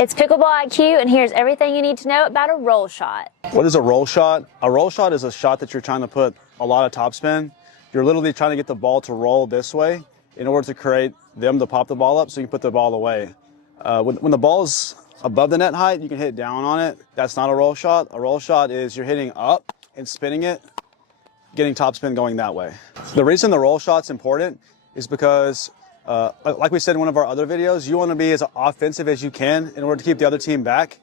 It's Pickleball IQ, and here's everything you need to know about a roll shot. What is a roll shot? A roll shot is a shot that you're trying to put a lot of topspin. You're literally trying to get the ball to roll this way in order to create them to pop the ball up so you can put the ball away. When the ball is above the net height, you can hit down on it. That's not a roll shot. A roll shot is you're hitting up and spinning it, getting topspin going that way. The reason the roll shot's important is because like we said in one of our other videos, you want to be as offensive as you can in order to keep the other team back.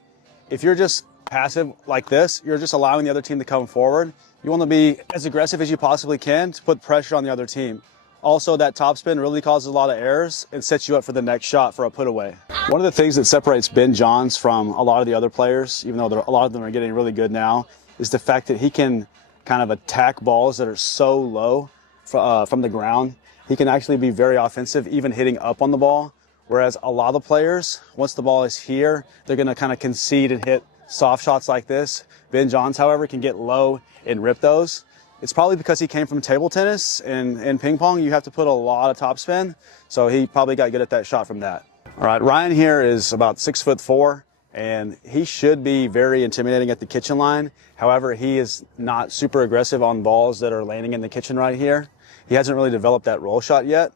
If you're just passive like this, you're just allowing the other team to come forward. You want to be as aggressive as you possibly can to put pressure on the other team. Also, that topspin really causes a lot of errors and sets you up for the next shot for a put away. One of the things that separates Ben Johns from a lot of the other players, even though a lot of them are getting really good now, is the fact that he can kind of attack balls that are so low from the ground. He can actually be very offensive, even hitting up on the ball. Whereas a lot of players, once the ball is here, they're going to kind of concede and hit soft shots like this. Ben Johns, however, can get low and rip those. It's probably because he came from table tennis, and in ping pong, you have to put a lot of topspin. So he probably got good at that shot from that. All right, Ryan here is about 6'4", and he should be very intimidating at the kitchen line. However, he is not super aggressive on balls that are landing in the kitchen right here. He hasn't really developed that roll shot yet.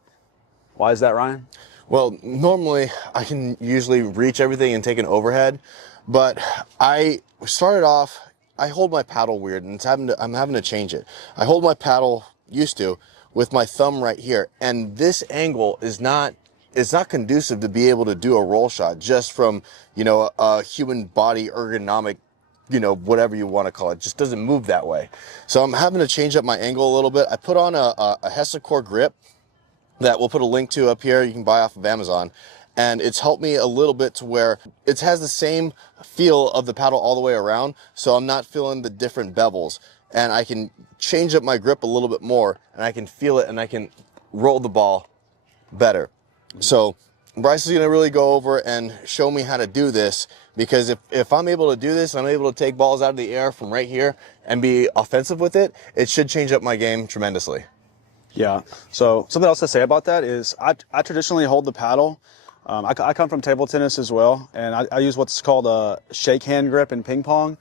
Why is that, Ryan? Well, normally I can usually reach everything and take an overhead, but I started off, I hold my paddle weird, and I'm having to change it. I hold my paddle, used to, with my thumb right here, and this angle is not conducive to be able to do a roll shot just from, you know, a human body ergonomic, you know, whatever you want to call it. Just doesn't move that way. So I'm having to change up my angle a little bit. I put on a Hessacore grip that we'll put a link to up here. You can buy off of Amazon. And it's helped me a little bit to where it has the same feel of the paddle all the way around. So I'm not feeling the different bevels. And I can change up my grip a little bit more, and I can feel it, and I can roll the ball better. So Bryce is going to really go over and show me how to do this, because if I'm able to do this and I'm able to take balls out of the air from right here and be offensive with it, it should change up my game tremendously. Yeah, so something else to say about that is I traditionally hold the paddle. I come from table tennis as well, and I use what's called a shake hand grip in ping pong.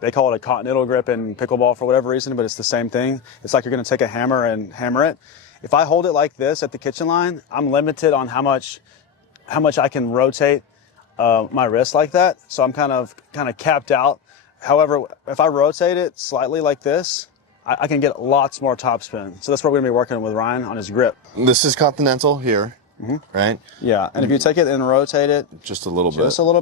They call it a continental grip in pickleball for whatever reason, but it's the same thing. It's like you're going to take a hammer and hammer it. If I hold it like this at the kitchen line, I'm limited on how much I can rotate my wrist like that. So I'm kind of capped out. However, if I rotate it slightly like this, I can get lots more topspin. So that's what we're going to be working with Ryan on his grip. This is continental here, right? Yeah, and if you take it and rotate it just a little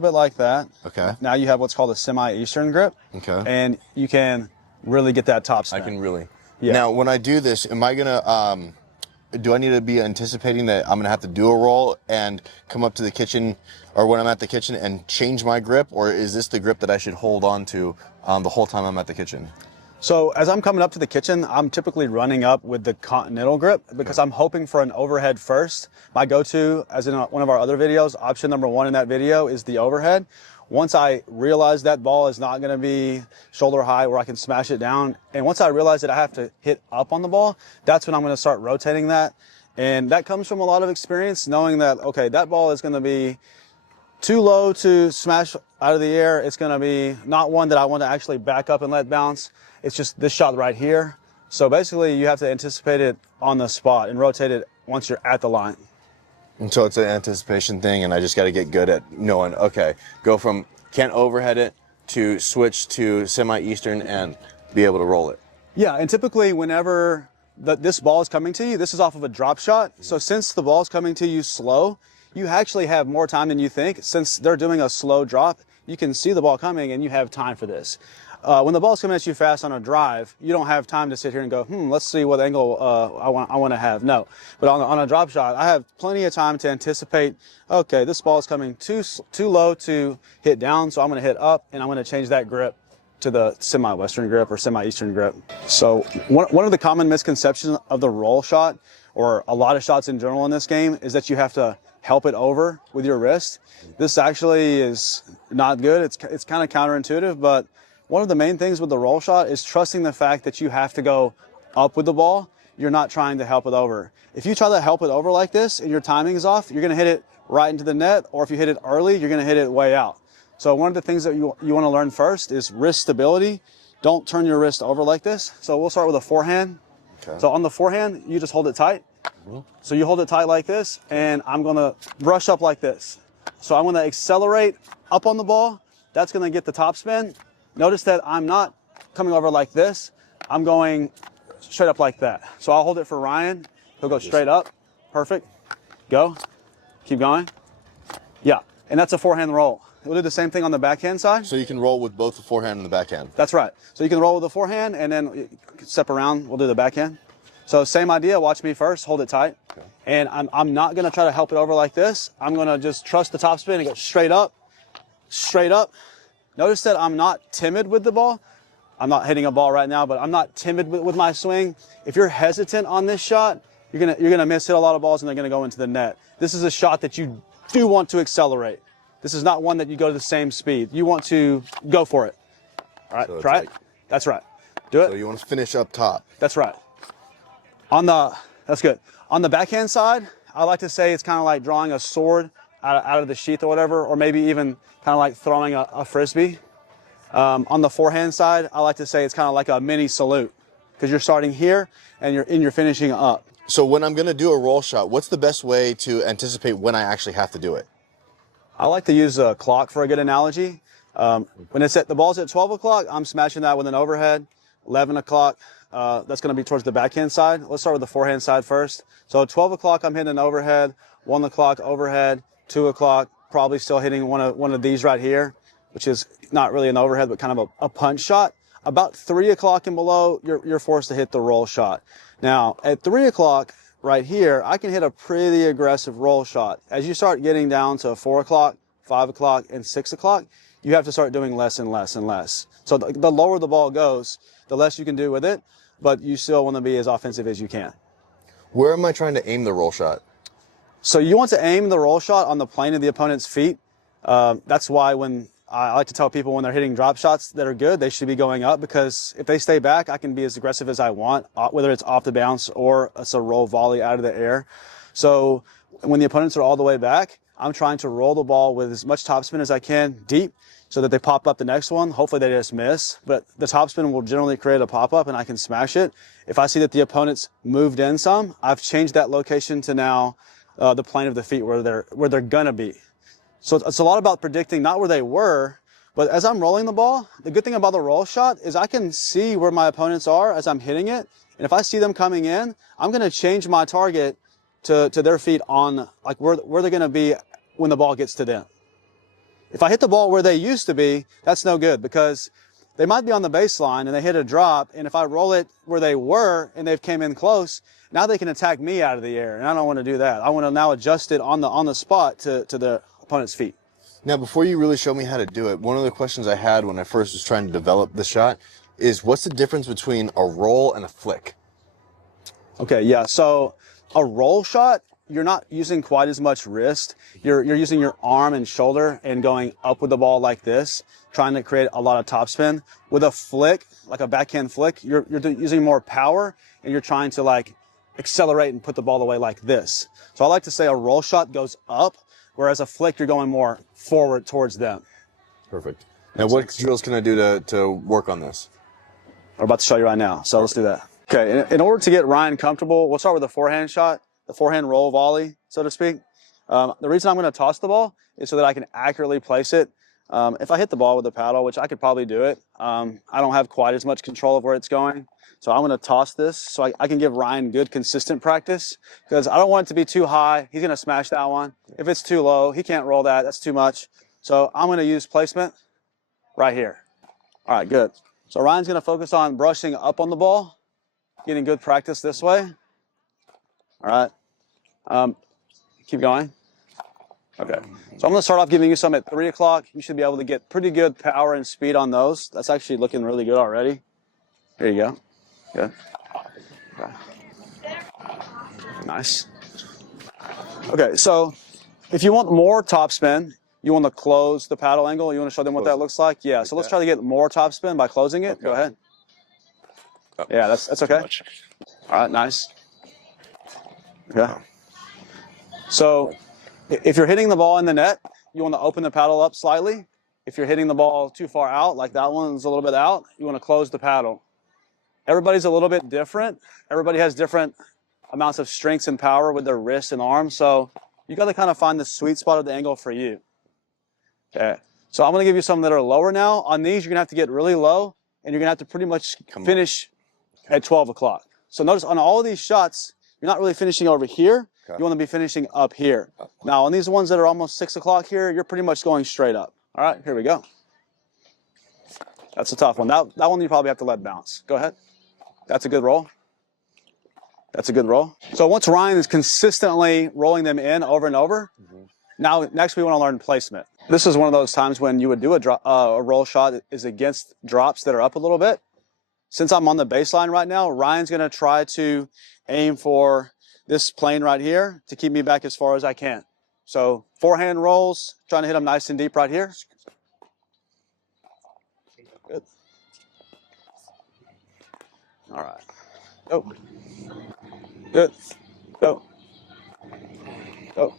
bit like that. Okay. Now you have what's called a semi-eastern grip. Okay. And you can really get that topspin. I can really. Yeah. Now, when I do this, am I gonna do I need to be anticipating that I'm gonna have to do a roll and come up to the kitchen, or when I'm at the kitchen, and change my grip, or is this the grip that I should hold on to the whole time I'm at the kitchen? So as I'm coming up to the kitchen, I'm typically running up with the continental grip because I'm hoping for an overhead first. My go-to, as in one of our other videos, option number 1 in that video is the overhead. Once I realize that ball is not going to be shoulder high where I can smash it down, and once I realize that I have to hit up on the ball, that's when I'm going to start rotating that. And that comes from a lot of experience, knowing that, okay, that ball is going to be too low to smash out of the air. It's going to be not one that I want to actually back up and let bounce. It's just this shot right here. So basically you have to anticipate it on the spot and rotate it once you're at the line. And so it's an anticipation thing, and I just got to get good at knowing, okay, go from can't overhead it to switch to semi-eastern and be able to roll it. Yeah, and typically whenever this ball is coming to you, this is off of a drop shot. So since the ball's coming to you slow, you actually have more time than you think. Since they're doing a slow drop, you can see the ball coming and you have time for this. When the ball's coming at you fast on a drive, you don't have time to sit here and go, let's see what angle I want to have. No, but on a drop shot, I have plenty of time to anticipate, okay, this ball is coming too low to hit down, so I'm going to hit up, and I'm going to change that grip to the semi-western grip or semi-eastern grip. So one of the common misconceptions of the roll shot, or a lot of shots in general in this game, is that you have to help it over with your wrist. This actually is not good. It's kind of counterintuitive, but one of the main things with the roll shot is trusting the fact that you have to go up with the ball. you're not trying to help it over. If you try to help it over like this and your timing is off, you're gonna hit it right into the net, or if you hit it early, you're gonna hit it way out. So one of the things that you wanna learn first is wrist stability. Don't turn your wrist over like this. So we'll start with a forehand. Okay. So on the forehand, you just hold it tight. So you hold it tight like this, and I'm gonna brush up like this. So I'm gonna accelerate up on the ball. That's gonna get the topspin. Notice that I'm not coming over like this. I'm going straight up like that. So I'll hold it for Ryan. He'll go straight up. Perfect. Go. Keep going. Yeah, and that's a forehand roll. We'll do the same thing on the backhand side. So you can roll with both the forehand and the backhand. That's right. So you can roll with the forehand, and then step around. We'll do the backhand. So same idea. Watch me first. Hold it tight. Okay. And I'm not going to try to help it over like this. I'm going to just trust the topspin and go straight up. Straight up. Notice that I'm not timid with the ball. I'm not hitting a ball right now, but I'm not timid with my swing. If you're hesitant on this shot, you're gonna miss hit a lot of balls, and they're gonna go into the net. This is a shot that you do want to accelerate. This is not one that you go to the same speed. You want to go for it. All right, so try it. That's right. Do it. So you want to finish up top. That's right. That's good. On the backhand side, I like to say it's kind of like drawing a sword out of the sheath or whatever, or maybe even kind of like throwing a frisbee. On the forehand side, I like to say it's kind of like a mini salute, because you're starting here and you're finishing up. So when I'm going to do a roll shot, what's the best way to anticipate when I actually have to do it? I like to use a clock for a good analogy. When the ball's at 12 o'clock, I'm smashing that with an overhead. 11 o'clock, that's going to be towards the backhand side. Let's start with the forehand side first. So at 12 o'clock, I'm hitting an overhead. 1 o'clock overhead. 2 o'clock, probably still hitting one of these right here, which is not really an overhead, but kind of a punch shot. About 3 o'clock and below, you're forced to hit the roll shot. Now, at 3 o'clock right here, I can hit a pretty aggressive roll shot. As you start getting down to 4 o'clock, 5 o'clock, and 6 o'clock, you have to start doing less and less and less. So the lower the ball goes, the less you can do with it, but you still want to be as offensive as you can. Where am I trying to aim the roll shot? So you want to aim the roll shot on the plane of the opponent's feet. That's why when I like to tell people when they're hitting drop shots that are good, they should be going up, because if they stay back, I can be as aggressive as I want, whether it's off the bounce or it's a roll volley out of the air. So when the opponents are all the way back, I'm trying to roll the ball with as much topspin as I can deep so that they pop up the next one. Hopefully they just miss, but the topspin will generally create a pop-up and I can smash it. If I see that the opponent's moved in some, I've changed that location to now the plane of the feet where they're gonna be. So it's a lot about predicting not where they were, but as I'm rolling the ball, the good thing about the roll shot is I can see where my opponents are as I'm hitting it. And if I see them coming in, I'm going to change my target to their feet on like where they're going to be when the ball gets to them. If I hit the ball where they used to be, that's no good, because they might be on the baseline and they hit a drop. And if I roll it where they were and they've came in close, now they can attack me out of the air. And I don't want to do that. I want to now adjust it on the spot to the opponent's feet. Now, before you really show me how to do it, one of the questions I had when I first was trying to develop the shot is, what's the difference between a roll and a flick? Okay, yeah. So a roll shot, you're not using quite as much wrist. You're using your arm and shoulder and going up with the ball like this, trying to create a lot of topspin. With a flick, like a backhand flick, you're using more power and you're trying to like accelerate and put the ball away like this. So I like to say a roll shot goes up, whereas a flick, you're going more forward towards them. Perfect. Now, what drills can I do to work on this? We're about to show you right now, so let's do that. Okay, in order to get Ryan comfortable, we'll start with the forehand shot, the forehand roll volley, so to speak. The reason I'm going to toss the ball is so that I can accurately place it. If I hit the ball with a paddle, which I could probably do it, I don't have quite as much control of where it's going. So I'm going to toss this so I can give Ryan good, consistent practice, because I don't want it to be too high. He's going to smash that one. If it's too low, he can't roll that. That's too much. So I'm going to use placement right here. All right, good. So Ryan's going to focus on brushing up on the ball, getting good practice this way. All right. Keep going. Okay. So I'm going to start off giving you some at 3 o'clock. You should be able to get pretty good power and speed on those. That's actually looking really good already. Here you go. Good. Okay. Nice. Okay, so if you want more topspin, you want to close the paddle angle. You want to show them what that looks like? Yeah, so let's try to get more topspin by closing it. Okay. Go ahead. Yeah, that's okay. All right, nice. Okay. So if you're hitting the ball in the net, you want to open the paddle up slightly. If you're hitting the ball too far out, like that one's a little bit out, you want to close the paddle. Everybody's a little bit different. Everybody has different amounts of strengths and power with their wrists and arms. So you got to kind of find the sweet spot of the angle for you. Okay. So I'm going to give you some that are lower now. On these, you're going to have to get really low, and you're going to have to pretty much finish at 12 o'clock. So notice on all of these shots, you're not really finishing over here. Okay. You want to be finishing up here. Now, on these ones that are almost 6 o'clock here, you're pretty much going straight up. All right, here we go. That's a tough one. That one you probably have to let bounce. Go ahead. That's a good roll. That's a good roll. So once Ryan is consistently rolling them in over and over, now next we want to learn placement. This is one of those times when you would do a roll shot that is against drops that are up a little bit. Since I'm on the baseline right now, Ryan's going to try to aim for this plane right here to keep me back as far as I can. So forehand rolls, trying to hit them nice and deep right here. Good. All right. Go. Good. Go. Go.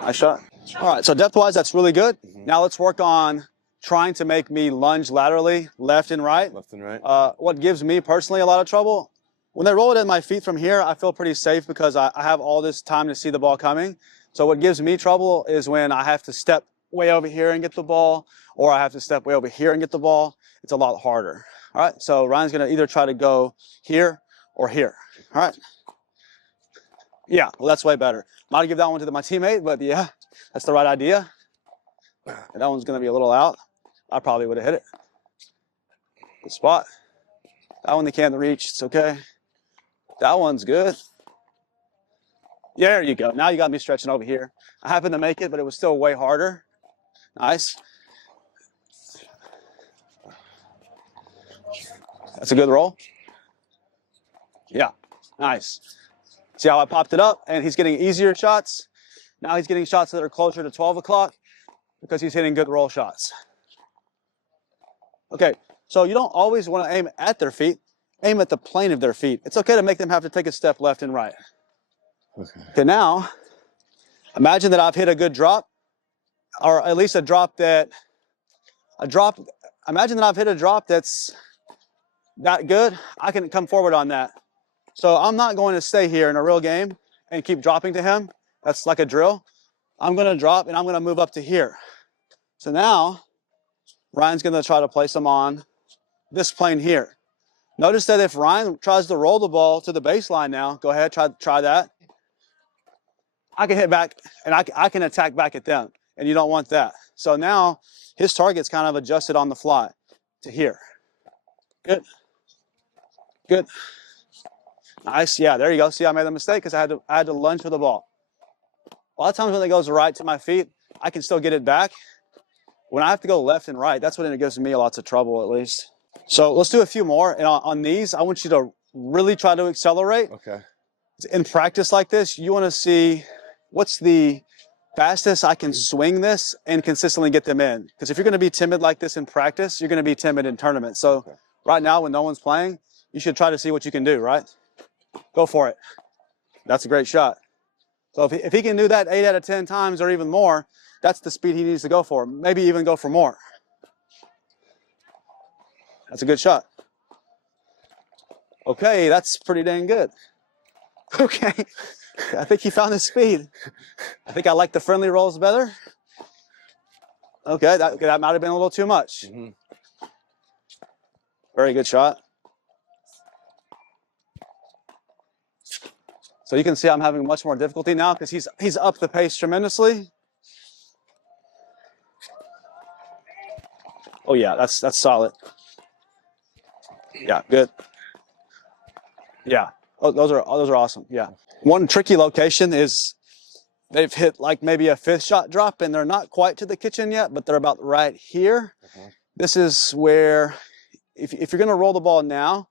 Nice shot. All right, so depth-wise, that's really good. Now let's work on trying to make me lunge laterally, left and right. Left and right. What gives me personally a lot of trouble, when they roll it at my feet from here, I feel pretty safe because I have all this time to see the ball coming. So what gives me trouble is when I have to step way over here and get the ball, or I have to step way over here and get the ball. It's a lot harder. All right, so Ryan's going to either try to go here or here. All right. Yeah, well, that's way better. Might give that one to my teammate, but yeah, that's the right idea. And that one's going to be a little out. I probably would have hit it. Good spot. That one they can't reach. It's okay. That one's good. Yeah, there you go. Now you got me stretching over here. I happened to make it, but it was still way harder. Nice. That's a good roll. Yeah, nice. See how I popped it up? And he's getting easier shots. Now he's getting shots that are closer to 12 o'clock because he's hitting good roll shots. Okay, so you don't always want to aim at their feet. Aim at the plane of their feet. It's okay to make them have to take a step left and right. Okay, now, imagine that I've hit a good drop, or at least imagine that I've hit a drop that's that good. I can come forward on that. So I'm not going to stay here in a real game and keep dropping to him. That's like a drill. I'm going to drop and I'm going to move up to here. So now Ryan's going to try to place him on this plane here. Notice that if Ryan tries to roll the ball to the baseline now, go ahead, try that. I can hit back and I can attack back at them, and you don't want that. So now his target's kind of adjusted on the fly to here. Good. Good. Nice. Yeah, there you go. See, I made a mistake because I had to lunge for the ball. A lot of times when it goes right to my feet, I can still get it back. When I have to go left and right, that's when it gives me lots of trouble, at least. So let's do a few more. And on these, I want you to really try to accelerate. Okay. In practice like this, you want to see what's the fastest I can swing this and consistently get them in. Because if you're going to be timid like this in practice, you're going to be timid in tournaments. So right now, when no one's playing, you should try to see what you can do, right? Go for it. That's a great shot. So if he can do that 8 out of 10 times or even more, that's the speed he needs to go for. Maybe even go for more. That's a good shot. Okay, that's pretty dang good. Okay, I think he found his speed. I think I like the friendly rolls better. Okay, that might have been a little too much. Very good shot. So you can see I'm having much more difficulty now because he's upped the pace tremendously. Oh yeah, that's solid. Yeah, good. Yeah, oh, those are awesome. Yeah. One tricky location is they've hit like maybe a 5th shot drop and they're not quite to the kitchen yet, but they're about right here. This is where if you're going to roll the ball now,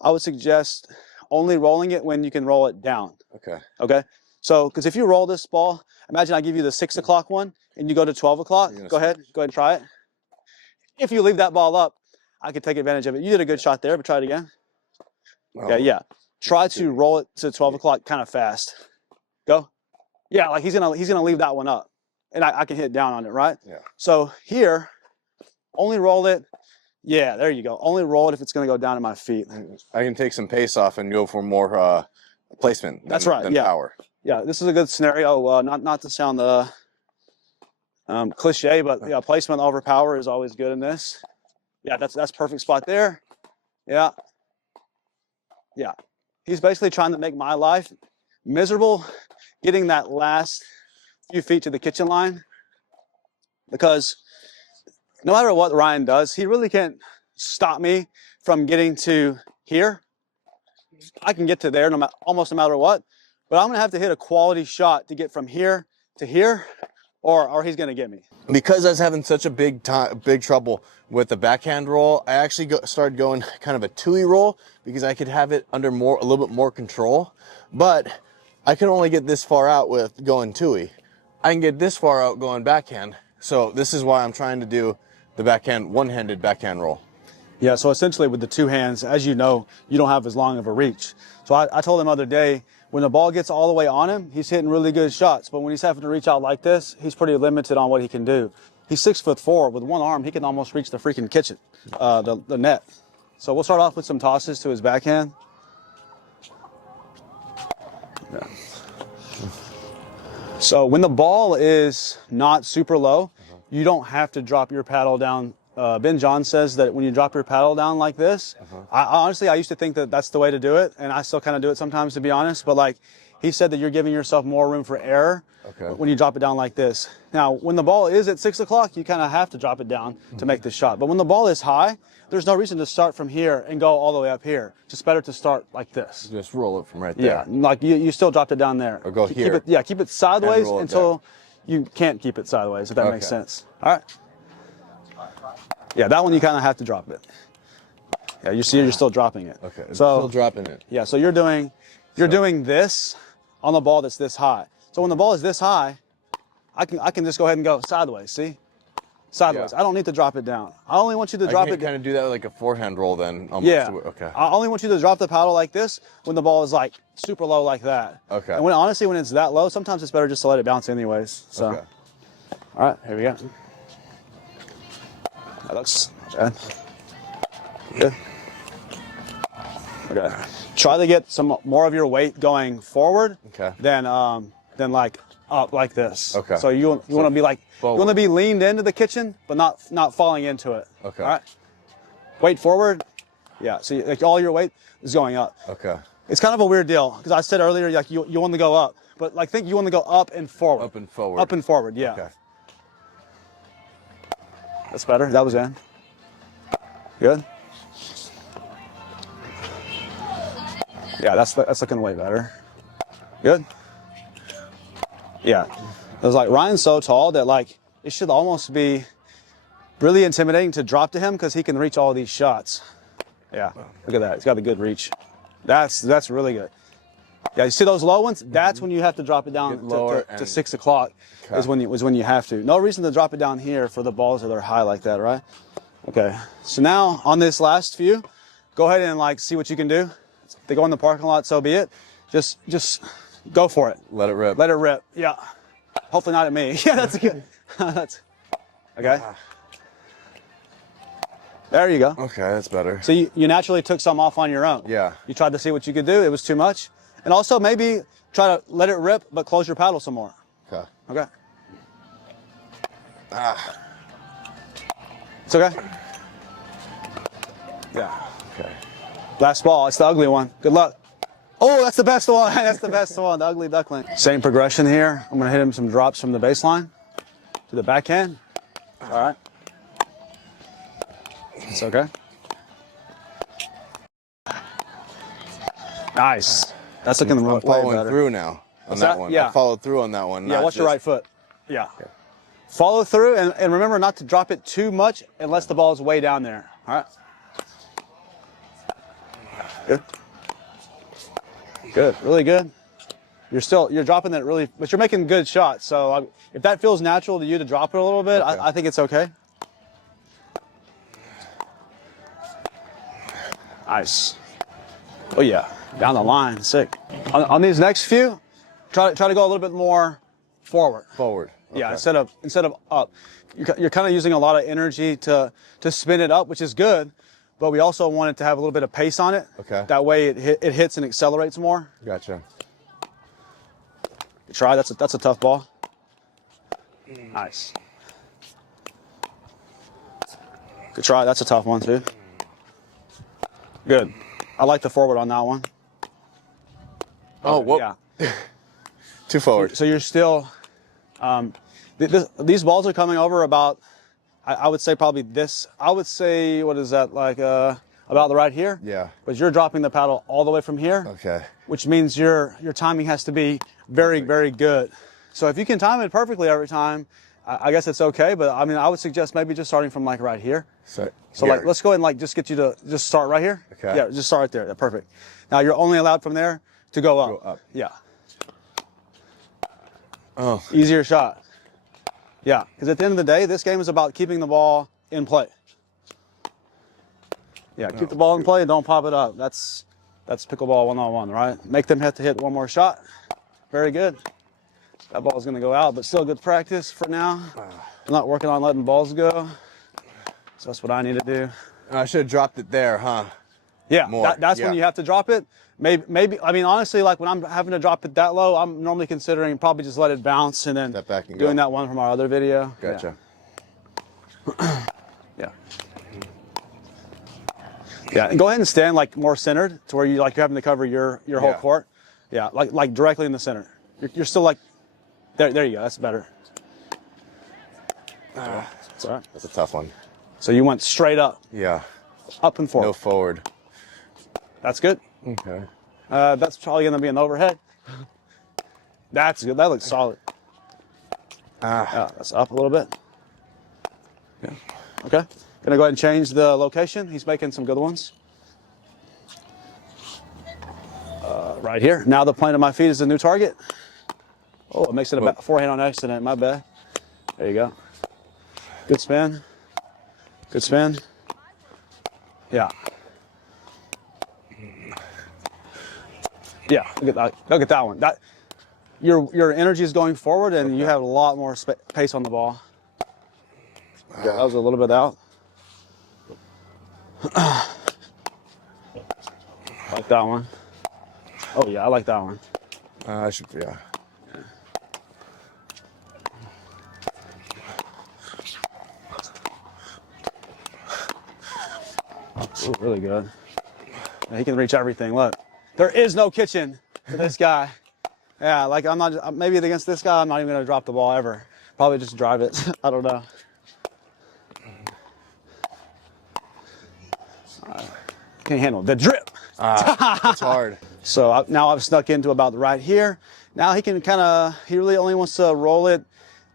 I would suggest only rolling it when you can roll it down. Okay. Okay. So, because if you roll this ball, imagine I give you the 6 o'clock one and you go to 12 o'clock. Go ahead and try it. If you leave that ball up, I could take advantage of it. You did a good shot there, but try it again. Okay, yeah. try to roll it to 12 o'clock kind of fast. Go. Yeah, like he's gonna leave that one up, and I can hit down on it, right? Yeah. So here, only roll it. Yeah, there you go. Only roll it if it's gonna go down to my feet. I can take some pace off and go for more placement. That's right. Than Yeah. power. Yeah, this is a good scenario. Not to sound cliche, but yeah, placement over power is always good in this. Yeah, that's perfect spot there. Yeah. Yeah. He's basically trying to make my life miserable getting that last few feet to the kitchen line, because no matter what Ryan does, he really can't stop me from getting to here. I can get to there almost no matter what, but I'm gonna have to hit a quality shot to get from here to here, or he's gonna get me. Because I was having such a big trouble with the backhand roll, I actually started going kind of a two-y roll because I could have it under a little bit more control. But I can only get this far out with going two-y. I can get this far out going backhand. So this is why I'm trying to do the backhand, one-handed backhand roll. Yeah, so essentially with the two hands, as you know, you don't have as long of a reach. So I told him the other day, when the ball gets all the way on him, he's hitting really good shots. But when he's having to reach out like this, he's pretty limited on what he can do. He's 6'4". With one arm, he can almost reach the freaking kitchen, the net. So we'll start off with some tosses to his backhand. Yeah. So when the ball is not super low, you don't have to drop your paddle down. Ben John says that when you drop your paddle down like this, honestly, I used to think that that's the way to do it, and I still kind of do it sometimes, to be honest. But like he said, that you're giving yourself more room for error when you drop it down like this. Now, when the ball is at 6 o'clock, you kind of have to drop it down to make the shot. But when the ball is high, there's no reason to start from here and go all the way up here. It's just better to start like this. Just roll it from right there. Yeah, like you still dropped it down there. Or go here. Keep it sideways until you can't keep it sideways, if that makes sense. All right. Yeah, that one you kind of have to drop it. Yeah, you see you're still dropping it. Okay, so still dropping it. Yeah, so you're doing this on the ball that's this high. So when the ball is this high, I can just go ahead and go sideways, see? Sideways. Yeah. I don't need to drop it down. I only want you to drop it. Kind of do that with like a forehand roll then. Almost. Yeah. Okay. I only want you to drop the paddle like this when the ball is like super low like that. Okay. And honestly, when it's that low, sometimes it's better just to let it bounce anyways. So. Okay. All right, here we go. That looks bad. Good. Okay. Try to get some more of your weight going forward. Okay. Than like up like this. Okay. So you want to be like forward. You want to be leaned into the kitchen, but not falling into it. Okay. All right. Weight forward. Yeah. So like all your weight is going up. Okay. It's kind of a weird deal because I said earlier like you want to go up, but like think you want to go up and forward. Up and forward. Up and forward. Yeah. Okay. That's better. That was in. Good. Yeah, that's looking way better. Good. Yeah. It was like Ryan's so tall that like it should almost be really intimidating to drop to him because he can reach all these shots. Yeah. Look at that. He's got a good reach. That's really good. Yeah, you see those low ones? That's when you have to drop it down to 6 o'clock. Okay. is when you have to. No reason to drop it down here for the balls that are high like that, right? Okay. So now on this last few, go ahead and like see what you can do. If they go in the parking lot, so be it. Just go for it. Let it rip. Let it rip. Yeah. Hopefully not at me. Yeah, that's good. That's okay. There you go. Okay, that's better. So you naturally took some off on your own. Yeah. You tried to see what you could do. It was too much. And also maybe try to let it rip, but close your paddle some more. Okay. Okay. It's okay. Yeah. Okay. Last ball. It's the ugly one. Good luck. Oh, that's the best one. That's the best one. The ugly duckling. Same progression here. I'm going to hit him some drops from the baseline to the backhand. All right. It's okay. Nice. That's looking way following better. Through now on that one. Yeah. I followed through on that one. Yeah, watch your right foot. Yeah. Okay. Follow through and remember not to drop it too much unless the ball is way down there. All right. Good. Good. Really good. You're dropping that really, but you're making good shots. So if that feels natural to you to drop it a little bit, okay. I think it's okay. Nice. Oh yeah. Down the line, sick. On these next few, try to go a little bit more forward. Forward. Okay. Yeah, instead of up. You're kind of using a lot of energy to spin it up, which is good, but we also want it to have a little bit of pace on it. Okay. That way it hits and accelerates more. Gotcha. Good try. That's a tough ball. Nice. Good try. That's a tough one too. Good. I like the forward on that one. Oh, whoa. Yeah. Too forward. So you're still. These balls are coming over about, I would say probably this. I would say, what is that, like about right here? Yeah. But you're dropping the paddle all the way from here. Okay. Which means your timing has to be very, very good. So if you can time it perfectly every time, I guess it's okay. But I mean, I would suggest maybe just starting from like right here. So here. like, let's go ahead and like just get you to just start right here. Okay. Yeah, just start right there. Yeah, perfect. Now you're only allowed from there to go up. Go up. Yeah. Oh. Easier shot. Yeah, because at the end of the day, this game is about keeping the ball in play. Yeah, keep the ball in play and don't pop it up. That's pickleball 101, right? Make them have to hit one more shot. Very good. That ball's going to go out, but still good practice for now. I'm not working on letting balls go. So that's what I need to do. I should have dropped it there, huh? Yeah, More. That's when you have to drop it. Maybe. I mean, honestly, like when I'm having to drop it that low, I'm normally considering probably just let it bounce and then Step back and doing go. that one from our other video. Gotcha. Yeah. Yeah. And go ahead and stand like more centered to where you're having to cover your whole court. Yeah, like directly in the center. You're still like there. You go. That's better. That's all right. That's a tough one. So you went straight up. Yeah. Up and forward. No forward. That's good. Okay. That's probably going to be an overhead. That's good. That looks solid. That's up a little bit. Yeah. Okay. Gonna go ahead and change the location. He's making some good ones. Right here. Now the plane of my feet is the new target. Oh, it makes it a forehand on accident. My bad. There you go. Good spin. Good spin. Yeah. Yeah, look at that one. Your energy is going forward, and you have a lot more pace on the ball. Yeah, that was a little bit out. Like that one. Oh yeah, I like that one. Yeah. Ooh, really good. Yeah, he can reach everything. Look, there is no kitchen for this guy. Yeah, like maybe against this guy, I'm not even gonna drop the ball ever. Probably just drive it. I don't know. Can't handle the drip. It's hard. So now I've snuck into about right here. Now he can he really only wants to roll it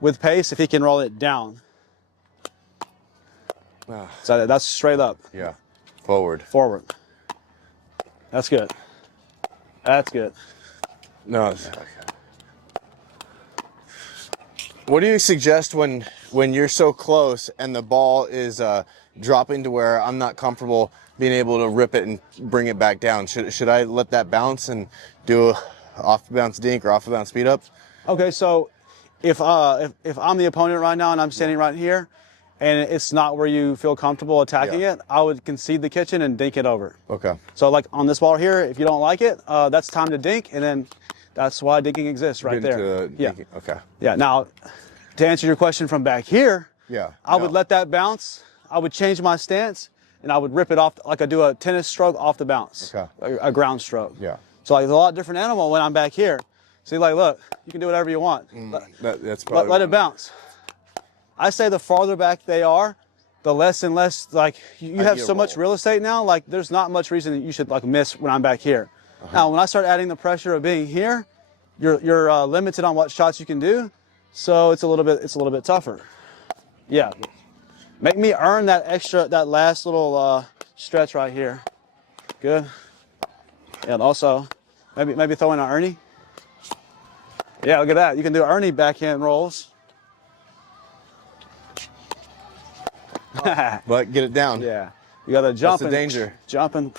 with pace if he can roll it down. So that's straight up. Yeah. Forward. Forward. That's good. That's good. No. Okay. What do you suggest when you're so close and the ball is dropping to where I'm not comfortable being able to rip it and bring it back down? Should I let that bounce and do a off the bounce dink or off the bounce speed up? Okay, so if I'm the opponent right now and I'm standing right here, and it's not where you feel comfortable attacking it, I would concede the kitchen and dink it over. Okay. So like on this ball here, if you don't like it, that's time to dink, and then that's why dinking exists right there. Yeah. Dinking. Okay. Yeah. Now, to answer your question from back here, I would let that bounce. I would change my stance, and I would rip it off like I do a tennis stroke off the bounce. Okay. A ground stroke. Yeah. So like it's a lot different animal when I'm back here. See, like, look, you can do whatever you want. That's probably Let it bounce. I say the farther back they are, the less and less, like, you have so much real estate now, like, there's not much reason that you should, like, miss when I'm back here. Now, when I start adding the pressure of being here, you're limited on what shots you can do, so it's a little bit tougher. Yeah. Make me earn that last little stretch right here. Good. And also, maybe throw in an Ernie. Yeah, look at that. You can do Ernie backhand rolls. But get it down. Yeah. You got to jump. That's the danger. Jumping.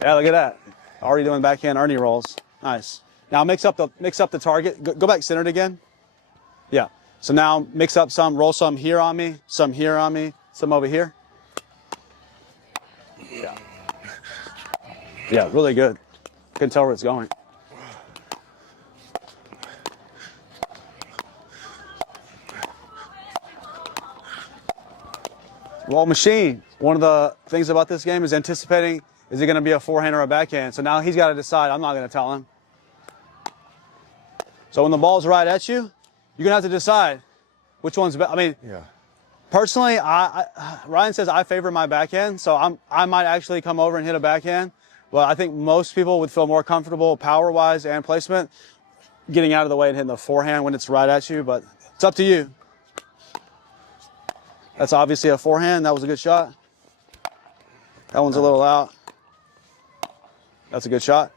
Yeah, look at that. Already doing backhand Ernie rolls. Nice. Now mix up the target. Go back centered again. Yeah. So now mix up some, roll some here on me, some here on me, some over here. Yeah. Yeah, really good. Can tell where it's going. Roll machine. One of the things about this game is anticipating, is it going to be a forehand or a backhand? So now he's got to decide. I'm not going to tell him. So when the ball's right at you, you're going to have to decide which one's better. I mean, personally, Ryan says I favor my backhand, so I might actually come over and hit a backhand. Well, I think most people would feel more comfortable power-wise and placement getting out of the way and hitting the forehand when it's right at you, but it's up to you. That's obviously a forehand. That was a good shot. That one's a little out. That's a good shot.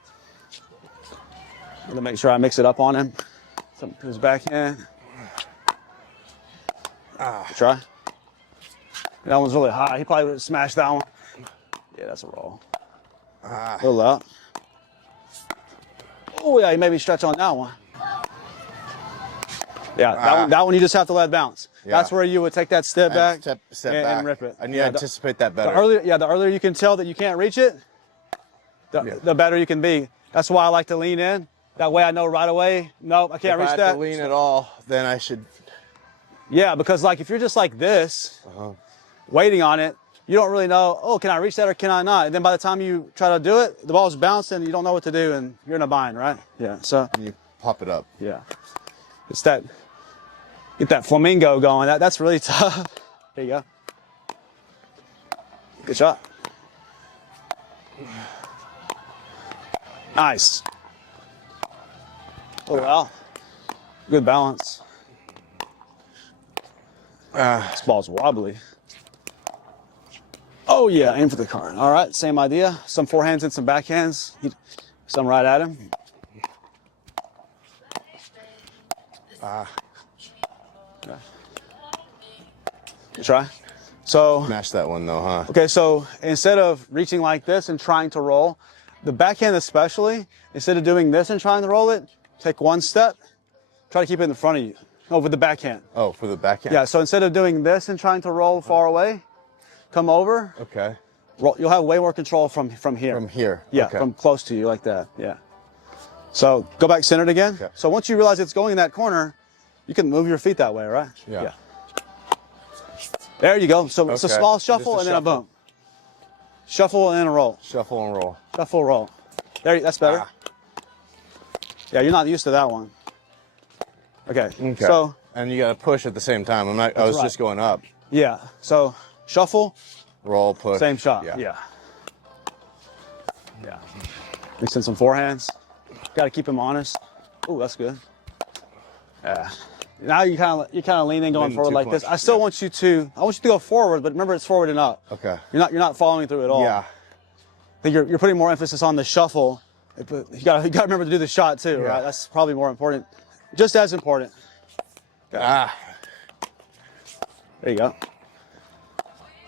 I'm gonna make sure I mix it up on him. Something to his backhand. Try. That one's really high. He probably would have smashed that one. Yeah, that's a roll. A little out. Oh yeah, he maybe stretch on that one. Yeah, that one you just have to let bounce. Yeah. That's where you would take that step back, step back and rip it. I need to anticipate that better. The earlier you can tell that you can't reach it, the better you can be. That's why I like to lean in. That way I know right away, nope, I can't reach that. If I have to lean at all, then I should. Yeah, because like if you're just like this, waiting on it, you don't really know, oh, can I reach that or can I not? And then by the time you try to do it, the ball's bouncing, you don't know what to do, and you're in a bind, right? Yeah, so. And you pop it up. Yeah. It's that, get that flamingo going. That's really tough. There you go. Good shot. Nice. Oh, well. Good balance. This ball's wobbly. Oh, yeah, aim for the card. All right, same idea. Some forehands and some backhands. Some right at him. Good try. So smash that one though, huh? Okay, so instead of reaching like this and trying to roll, the backhand especially, instead of doing this and trying to roll it, take one step, try to keep it in front of you. Oh, with the backhand. Oh, for the backhand. Yeah, so instead of doing this and trying to roll far away, come over. Okay. Roll, you'll have way more control from here. From here. Yeah, okay. From close to you like that. Yeah. So go back centered again. Okay. So once you realize it's going in that corner, you can move your feet that way, right? Yeah. There you go. So it's a small shuffle and then a boom. Shuffle and then a roll. Shuffle and roll. Shuffle, roll. There, that's better. Yeah, you're not used to that one. Okay. So. And you got to push at the same time. I was just going up. Yeah. So shuffle. Roll, push. Same shot. Yeah. Mix in some forehands. Got to keep him honest. Ooh, that's good. Yeah. Now you kind of lean in going forward like this. I still want you to go forward, but remember it's forward and up. Okay. You're not following through at all. Yeah. I think you're putting more emphasis on the shuffle. But you got to remember to do the shot too, right? That's probably more important. Just as important. There you go.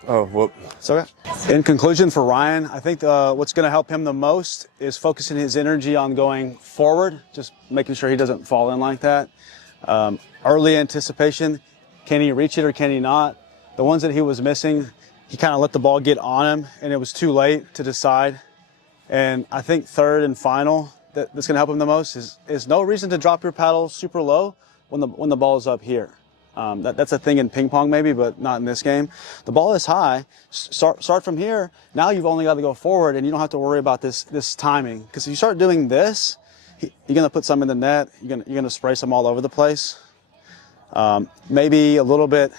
Oh, whoop. It's okay. In conclusion for Ryan, I think what's going to help him the most is focusing his energy on going forward, just making sure he doesn't fall in like that. Early anticipation, can he reach it or can he not? The ones that he was missing, he kind of let the ball get on him and it was too late to decide. And I think third and final, that's going to help him the most is no reason to drop your paddle super low when the ball is up here. That's a thing in ping pong maybe, but not in this game. The ball is high. Start from here. Now you've only got to go forward, and you don't have to worry about this timing. Because if you start doing this, you're going to put some in the net. You're going to spray some all over the place. Maybe a little bit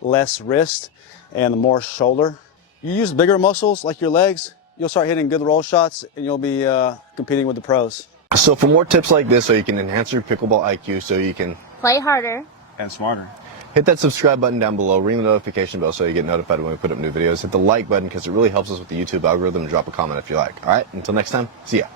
less wrist and more shoulder. You use bigger muscles like your legs, you'll start hitting good roll shots, and you'll be competing with the pros. So for more tips like this, so you can enhance your pickleball IQ, so you can play harder and smarter. Hit that subscribe button down below, ring the notification bell so you get notified when we put up new videos. Hit the like button because it really helps us with the YouTube algorithm, and drop a comment if you like. All right, until next time, see ya.